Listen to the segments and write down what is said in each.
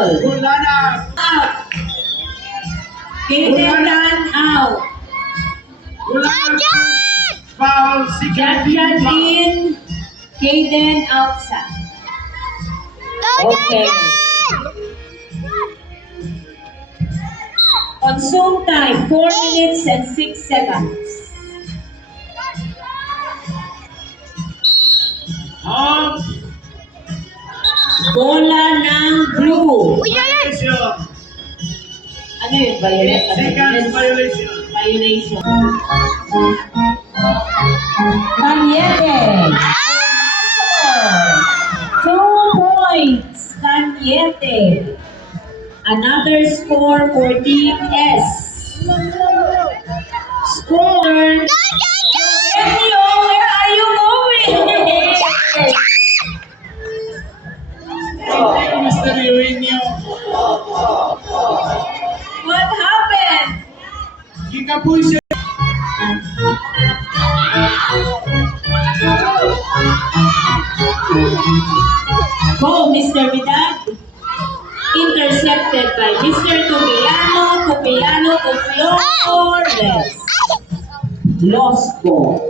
foul. Bulana. Out. Kaden Dan out. Bulana. Foul. Jajan in. Kaden outside. Okay. Consume time 4 minutes and 6 seconds. Bola ng blue. Violation. Ano yun? Violet? Seconds violation. Violation. Caniete. 2 points. Caniete. Another score for Team S. Score. Enyo, where are you going? Mr. Eugenio. What happened? Kikapoy siya. Go, Mr. Vidal. Intercepted by Mr. Tupiano to Flores. Lost ball.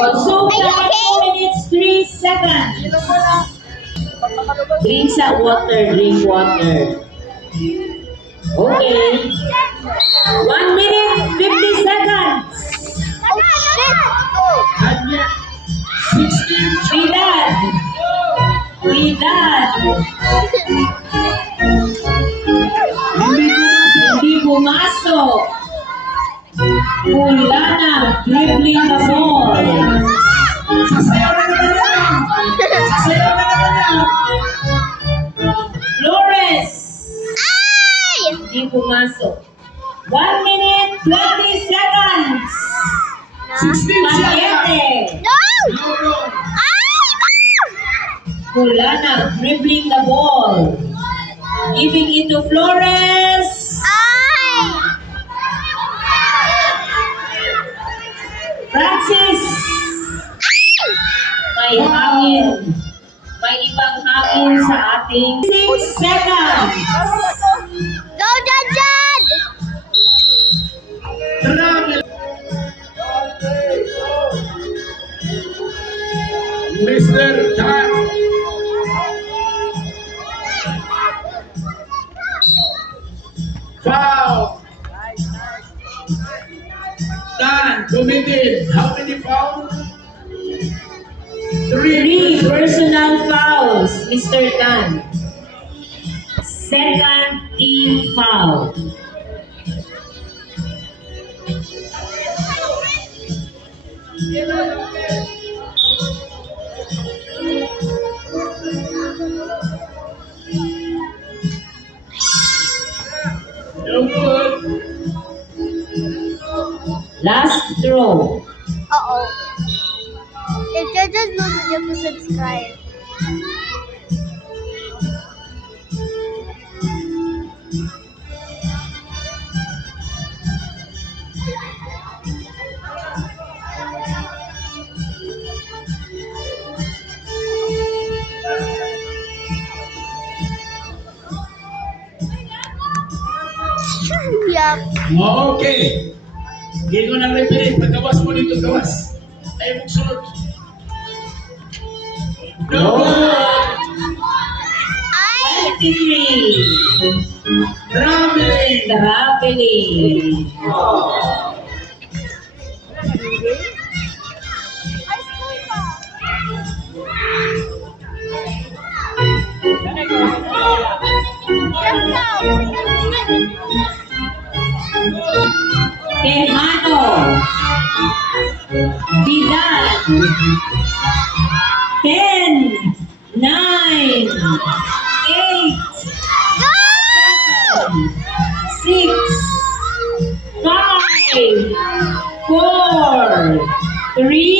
Consume time 2 minutes 3 seconds. Drink sa water, drink water. Okay. 1 minute 50 seconds. Anya. 16. Vidal. Vidal. Hindi pumasok. Bulana dribbling the ball. Sasayaw na naman yan. Sasayaw na naman yan. Flores. Hindi pumasok. 1 minute 20 seconds. 16 siya. Caniete. No. Bulana dribbling the ball. Giving it to Flores. Francis. May hangin. May ibang hangin sa ating 6 seconds. Travel. Mr. Dan. Foul. Dan committed. How many fouls? 3 personal fouls, Mr. Tan. Second team foul. No good. Last throw. If you're just losing, you have to subscribe. Yup. Okay. Hindi ko ng referee. Pagkawas mo dito, gawas. Ayaw mong sunod. No good. 23. Traveling. Traveling. Tejano. Vidal. 10, 9, 8, 7, 6, 5, 4, 3,